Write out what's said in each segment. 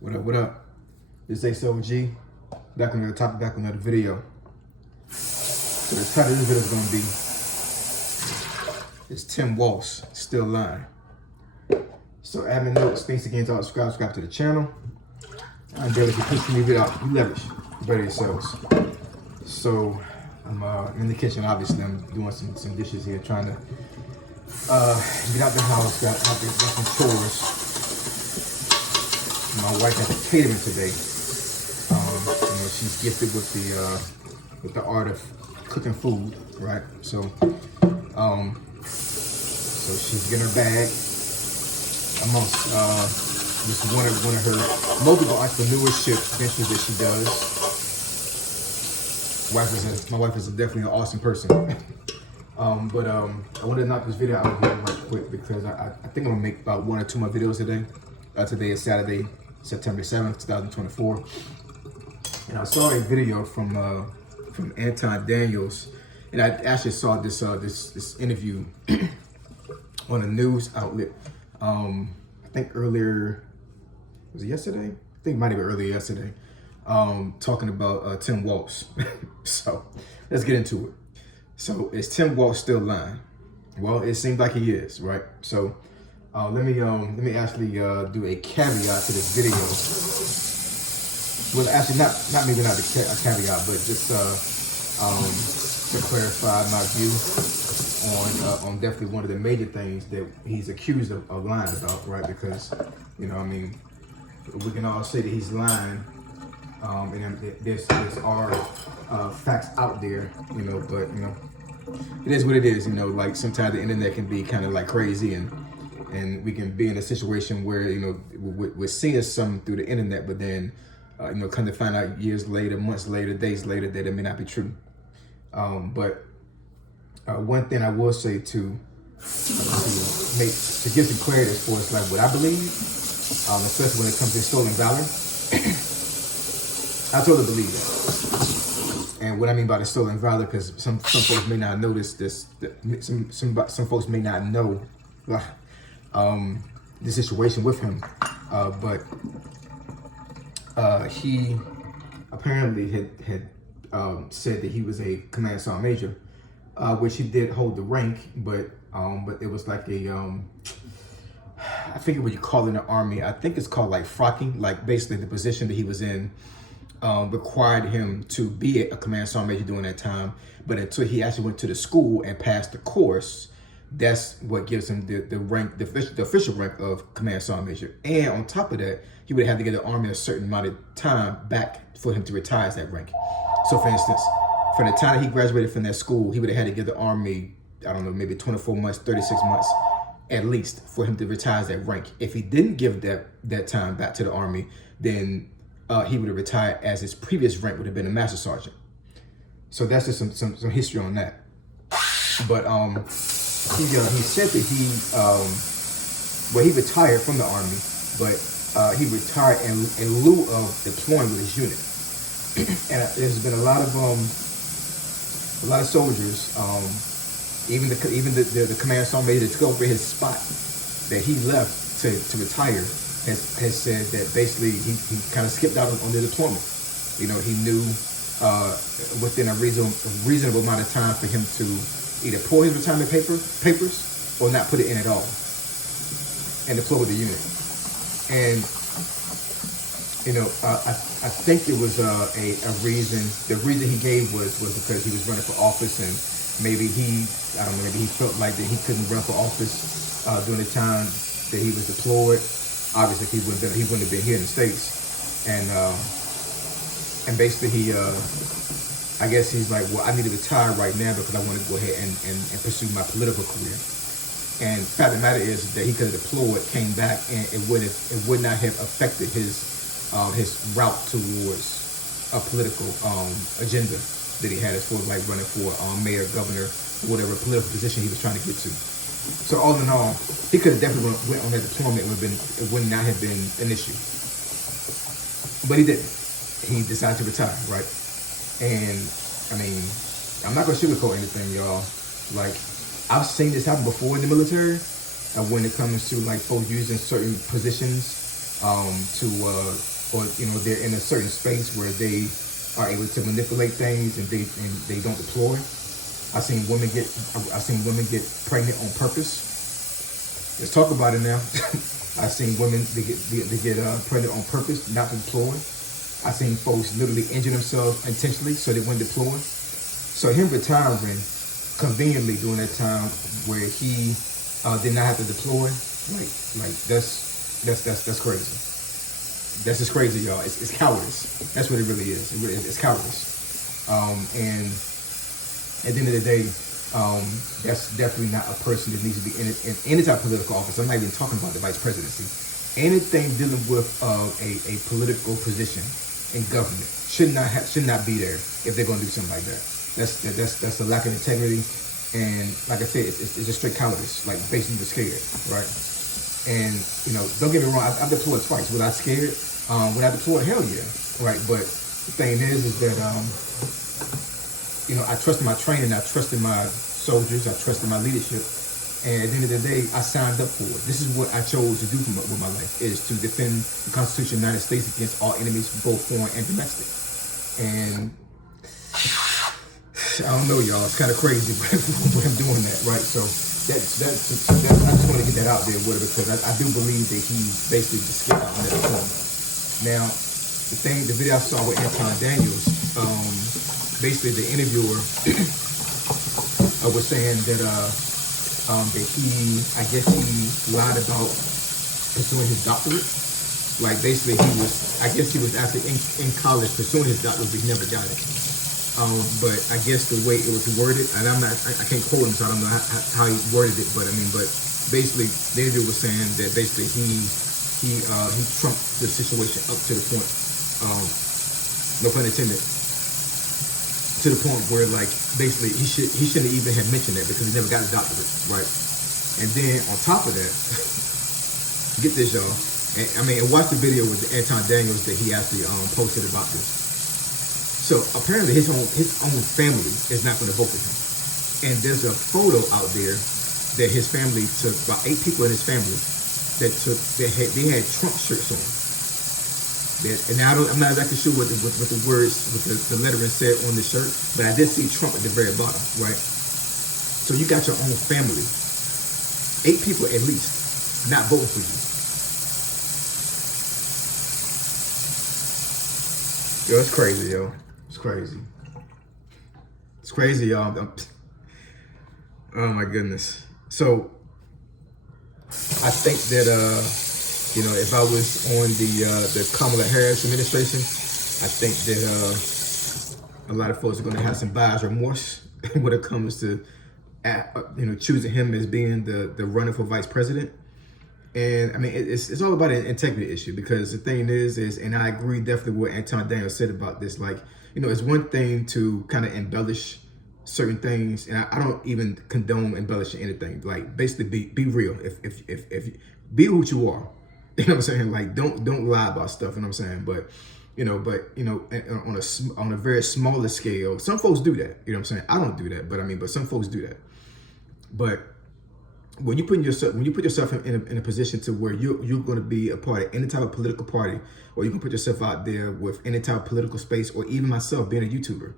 What up, what up? This is OG, back on another topic, back on another video. So the title of this video is going to be, is Tim Walz still lying? So admin notes, thanks again to all subscribe to the channel. I'm there to push me video out, you leverage, you better yourselves. So I'm in the kitchen, obviously. I'm doing some dishes here, trying to get out the house, got some chores. My wife has a catering today. She's gifted with the art of cooking food, right? So she's getting her bag amongst just one of her multiple entrepreneurship ventures that she does. My wife is definitely an awesome person. I wanted to knock this video out here right quick because I think I'm gonna make about 1 or 2 more videos today. Today is Saturday, September 7th, 2024. And I saw a video from Anton Daniels, and I actually saw this interview on a news outlet. I think earlier, was it yesterday? I think it might have been earlier yesterday. Talking about Tim Walz. So let's get into it. So is Tim Walz still lying? Well, it seems like he is, right? So let me actually do a caveat to this video. Well, actually, not maybe not a caveat, but just to clarify my view on definitely one of the major things that he's accused of lying about, right? Because we can all say that he's lying, and there's our facts out there, but it is what it is, like sometimes the internet can be kind of like crazy, and we can be in a situation where we're seeing something through the internet, but then come to find out years later, months later, days later, that it may not be true. But one thing I will say to give some clarity as far as like what I believe, especially when it comes to stolen valor, I totally believe that. And what I mean by the stolen valor, because some folks may not notice this, some folks may not know the situation with him, but he apparently had said that he was a command sergeant major, which he did hold the rank, but it was like a I forget what you call it in the Army. I think it's called like frocking, like basically the position that he was in required him to be a command sergeant major during that time. But until he actually went to the school and passed the course, that's what gives him the rank, the official rank of command sergeant major. And on top of that, he would have to give the Army a certain amount of time back for him to retire as that rank. So for instance, from the time he graduated from that school, he would have had to give the Army, I don't know, maybe 24 months, 36 months at least for him to retire as that rank. If he didn't give that time back to the Army, then he would have retired as his previous rank would have been a master sergeant. So that's just some history on that. But he said that he retired from the Army, but he retired in lieu of deploying with his unit. And there's been a lot of soldiers, even the command sergeant major that took over his spot that he left to retire has said that basically he kind of skipped out on the deployment. He knew within a reasonable amount of time for him to either pull his retirement papers or not put it in at all and deploy with the unit. And I think it was a reason. The reason he gave was because he was running for office, and maybe he felt like that he couldn't run for office during the time that he was deployed. Obviously, he wouldn't have been here in the States, and basically I guess he's like, well, I need to retire right now because I want to go ahead and pursue my political career. And the fact of the matter is that he could have deployed, came back, and it would not have affected his route towards a political agenda that he had as far as like running for mayor, governor, whatever political position he was trying to get to. So all in all, he could have definitely went on that deployment. It would not have been an issue. But he didn't. He decided to retire, right? And I mean, I'm not gonna sugarcoat anything, y'all. Like, I've seen this happen before in the military, when it comes to like folks using certain positions or they're in a certain space where they are able to manipulate things and they don't deploy. I seen women get pregnant on purpose. Let's talk about it now. I seen women they get pregnant on purpose, not to deploy. I seen folks literally injure themselves intentionally so they wouldn't deploy. So him retiring conveniently during that time where he did not have to deploy, like that's crazy. That's just crazy, y'all. It's cowardice. That's what it really is. It's cowardice. And at the end of the day, that's definitely not a person that needs to be in any type of political office. I'm not even talking about the vice presidency. Anything dealing with a political position in government should not be there if they're going to do something like that. That's a lack of integrity, and like I said, it's just straight cowardice. Like basically, you're scared, right? And don't get me wrong, I've deployed twice. Was I scared? When I deployed, hell yeah, right? But the thing is that I trusted my training, I trusted my soldiers, I trusted my leadership, and at the end of the day, I signed up for it. This is what I chose to do with my life, is to defend the Constitution of the United States against all enemies, both foreign and domestic. And I don't know, y'all, it's kind of crazy, but I'm doing that, right? So I just want to get that out there with it, because I do believe that he's basically just skipped out on that point. Now, the video I saw with Anton Daniels, basically the interviewer was saying that I guess he lied about pursuing his doctorate. Like basically I guess he was actually in college pursuing his doctorate, but he never got it. But I guess the way it was worded, and I can't quote him, so I don't know how he worded it, but basically the interviewer was saying that basically he trumped the situation up to the point, no pun intended, to the point where like basically he shouldn't even have mentioned that, because he never got a doctorate, right? And then on top of that, get this, y'all. And watch the video with Anton Daniels that he actually posted about this. So apparently his own family is not going to vote for him. And there's a photo out there that his family took, about 8 people in his family they had Trump shirts on. And now I'm not exactly sure what the words, what the lettering said on the shirt, but I did see Trump at the very bottom, right? So you got your own family, 8 people at least, not voting for you. Yo, it's crazy, yo. It's crazy. It's crazy, y'all. Oh my goodness. So I think that if I was on the Kamala Harris administration, I think that a lot of folks are going to have some buyer's remorse when it comes to choosing him as being the runner for vice president. And it's all about an integrity issue, because the thing is, and I agree definitely with what Anton Daniels said about this. Like, it's one thing to kind of embellish certain things, and I don't even condone embellishing anything. Like, basically, be real. If be who you are, you know what I'm saying. Like, don't lie about stuff. You know what I'm saying. But on a very smaller scale, some folks do that. You know what I'm saying. I don't do that, but some folks do that. But when you put yourself in a position to where you're going to be a part of any type of political party, or you can put yourself out there with any type of political space, or even myself being a YouTuber,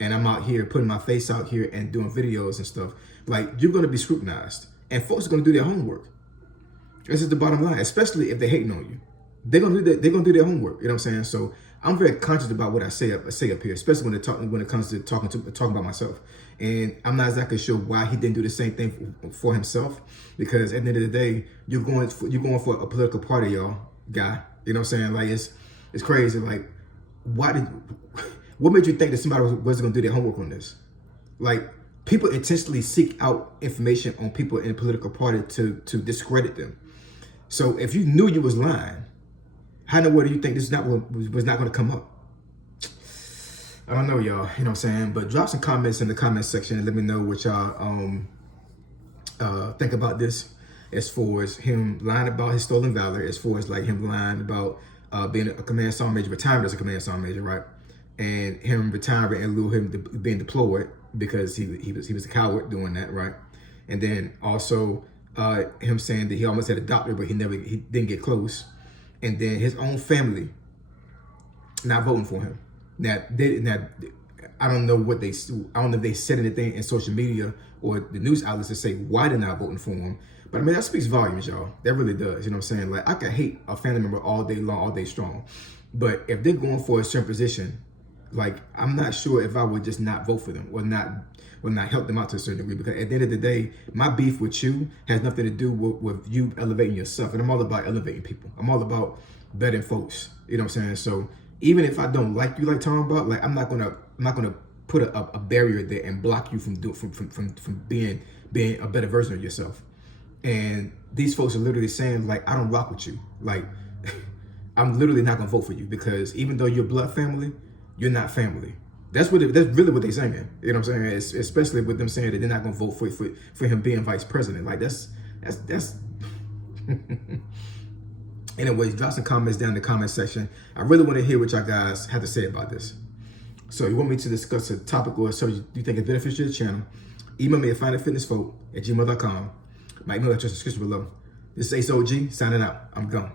and I'm out here putting my face out here and doing videos and stuff, like, you're going to be scrutinized, and folks are going to do their homework. This is the bottom line, especially if they're hating on you. They're going to do that. They're going to do their homework. You know what I'm saying? So I'm very conscious about what I say up here, especially when it comes to talking about myself. And I'm not exactly sure why he didn't do the same thing for himself, because at the end of the day, you're going for a political party, y'all, guy. You know what I'm saying? Like, it's crazy. Like, what made you think that somebody was going to do their homework on this? Like, people intentionally seek out information on people in a political party to discredit them. So if you knew you was lying, how in the world do you think this was not going to come up? I don't know, y'all. You know what I'm saying? But drop some comments in the comment section and let me know what y'all think about this, as far as him lying about his stolen valor, as far as like him lying about being a command sergeant major, retiring as a command sergeant major, right? And him retiring in lieu of him being deployed, because he was a coward doing that, right? And then also him saying that he almost had a doctorate, but he didn't get close. and then his own family not voting for him. Now, I don't know what I don't know if they said anything in social media or the news outlets to say why they're not voting for him. But I mean, that speaks volumes, y'all. That really does. You know what I'm saying? Like, I could hate a family member all day long, all day strong. But if they're going for a certain position, like, I'm not sure if I would just not vote for them or not help them out to a certain degree. Because at the end of the day, my beef with you has nothing to do with you elevating yourself. And I'm all about elevating people. I'm all about bettering folks. You know what I'm saying? So even if I don't like you, like talking about, like, I'm not gonna put a barrier there and block you from being a better version of yourself. And these folks are literally saying, like, I don't rock with you. Like, I'm literally not gonna vote for you because even though you're blood family, you're not family. That's really what they're saying. You know what I'm saying? Especially with them saying that they're not gonna vote for him being vice president. Like, that's. Anyways, drop some comments down in the comment section. I really want to hear what y'all guys have to say about this. So you want me to discuss a topic or a subject you think is beneficial to the channel, email me at finalfitnessfolk@gmail.com. My email address is in the description below. This is Ace OG signing out. I'm gone.